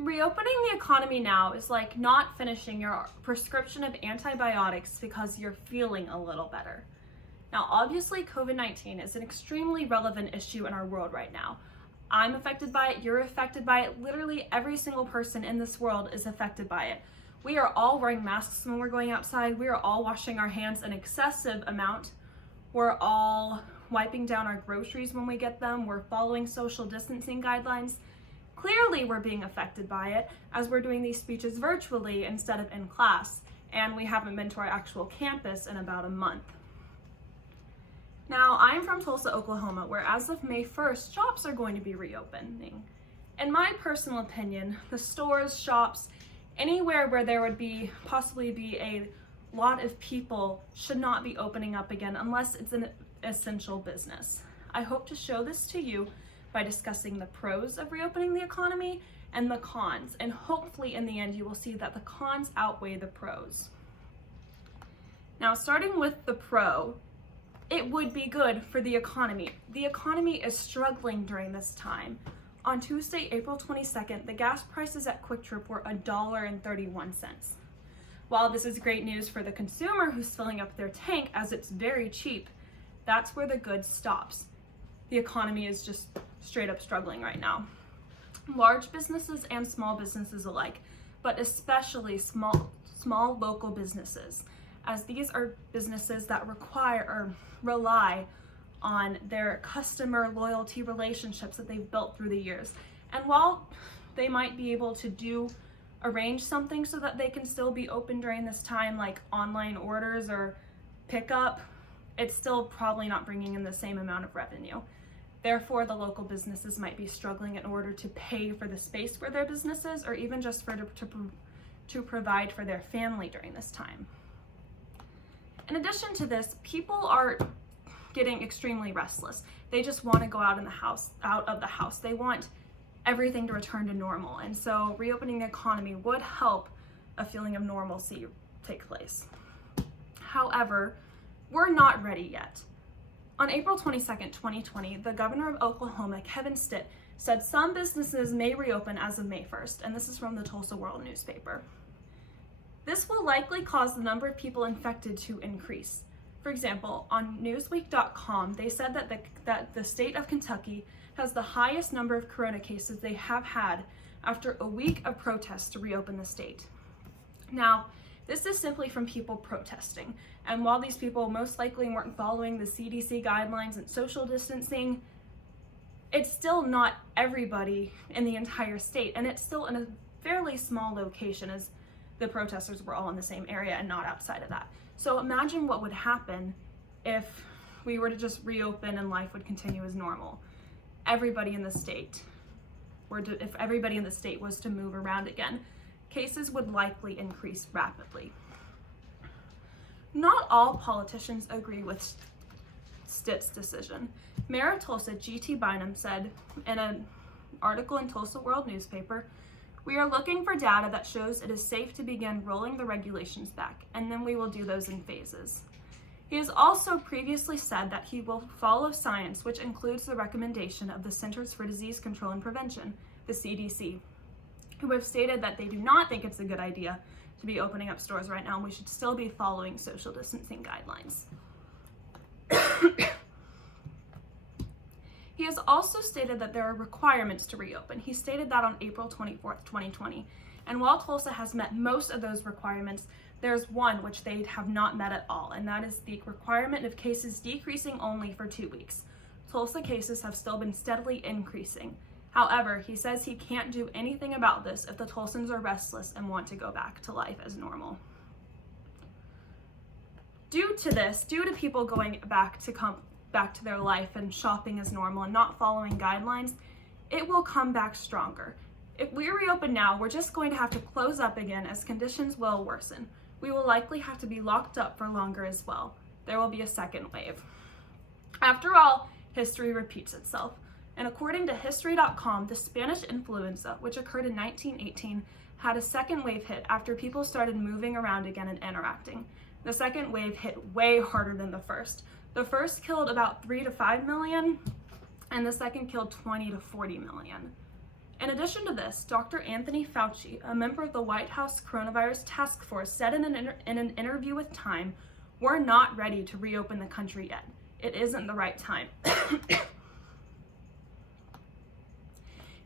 Reopening the economy now is like not finishing your prescription of antibiotics because you're feeling a little better. Now, obviously, COVID-19 is an extremely relevant issue in our world right now. I'm affected by it, you're affected by it, literally every single person in this world is affected by it. We are all wearing masks when we're going outside, we are all washing our hands an excessive amount, we're all wiping down our groceries when we get them, we're following social distancing guidelines. Clearly we're being affected by it as we're doing these speeches virtually instead of in class, and we haven't been to our actual campus in about a month. Now, I'm from Tulsa, Oklahoma, where as of May 1st, shops are going to be reopening. In my personal opinion, the stores, shops, anywhere where there would possibly be a lot of people should not be opening up again unless it's an essential business. I hope to show this to you by discussing the pros of reopening the economy and the cons, and hopefully in the end you will see that the cons outweigh the pros. Now, starting with the pro, it would be good for the economy. The economy is struggling during this time. On Tuesday, April 22nd, the gas prices at Quick Trip were $1.31. While this is great news for the consumer who's filling up their tank as it's very cheap, that's where the good stops. The economy is just straight up struggling right now. Large businesses and small businesses alike, but especially small local businesses, as these are businesses that rely on their customer loyalty relationships that they've built through the years. And while they might be able to arrange something so that they can still be open during this time, like online orders or pickup, it's still probably not bringing in the same amount of revenue. Therefore, the local businesses might be struggling in order to pay for the space for their businesses, or even just to provide for their family during this time. In addition to this, people are getting extremely restless. They just want to go out of the house. They want everything to return to normal. And so reopening the economy would help a feeling of normalcy take place. However, we're not ready yet. On April 22nd, 2020, the governor of Oklahoma, Kevin Stitt, said some businesses may reopen as of May 1st, and this is from the Tulsa World newspaper. This will likely cause the number of people infected to increase. For example, on Newsweek.com, they said that the state of Kentucky has the highest number of corona cases they have had after a week of protests to reopen the state. Now, this is simply from people protesting, and while these people most likely weren't following the CDC guidelines and social distancing, it's still not everybody in the entire state, and it's still in a fairly small location, as the protesters were all in the same area and not outside of that. So imagine what would happen if we were to just reopen and life would continue as normal. If everybody in the state was to move around again, cases would likely increase rapidly. Not all politicians agree with Stitt's decision. Mayor of Tulsa, G.T. Bynum, said in an article in Tulsa World newspaper, "We are looking for data that shows it is safe to begin rolling the regulations back, and then we will do those in phases." He has also previously said that he will follow science, which includes the recommendation of the Centers for Disease Control and Prevention, the CDC, who have stated that they do not think it's a good idea to be opening up stores right now, and we should still be following social distancing guidelines. He has also stated that there are requirements to reopen. He stated that on April 24th, 2020. And while Tulsa has met most of those requirements, there's one which they have not met at all, and that is the requirement of cases decreasing only for 2 weeks. Tulsa cases have still been steadily increasing. However, he says he can't do anything about this if the Tulsans are restless and want to go back to life as normal. Due to people going back to their life and shopping as normal and not following guidelines, it will come back stronger. If we reopen now, we're just going to have to close up again as conditions will worsen. We will likely have to be locked up for longer as well. There will be a second wave. After all, history repeats itself. And according to History.com, the Spanish influenza, which occurred in 1918, had a second wave hit after people started moving around again and interacting. The second wave hit way harder than the first. The first killed about 3 to 5 million, and the second killed 20 to 40 million. In addition to this, Dr. Anthony Fauci, a member of the White House Coronavirus Task Force, said in an interview with Time, "We're not ready to reopen the country yet. It isn't the right time."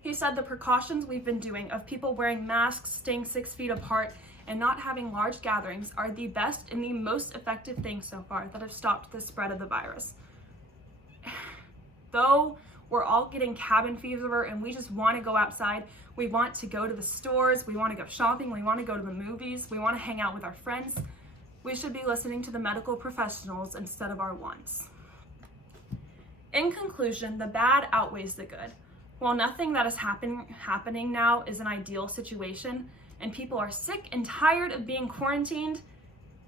He said the precautions we've been doing of people wearing masks, staying 6 feet apart, and not having large gatherings are the best and the most effective things so far that have stopped the spread of the virus. Though we're all getting cabin fever and we just want to go outside, we want to go to the stores, we want to go shopping, we want to go to the movies, we want to hang out with our friends, we should be listening to the medical professionals instead of our wants. In conclusion, the bad outweighs the good. While nothing that is happening now is an ideal situation, and people are sick and tired of being quarantined,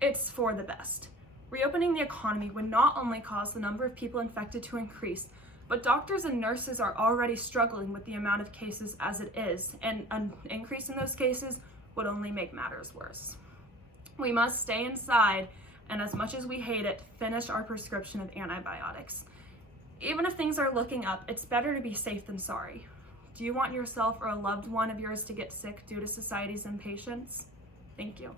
it's for the best. Reopening the economy would not only cause the number of people infected to increase, but doctors and nurses are already struggling with the amount of cases as it is, and an increase in those cases would only make matters worse. We must stay inside, and as much as we hate it, finish our prescription of antibiotics. Even if things are looking up, it's better to be safe than sorry. Do you want yourself or a loved one of yours to get sick due to society's impatience? Thank you.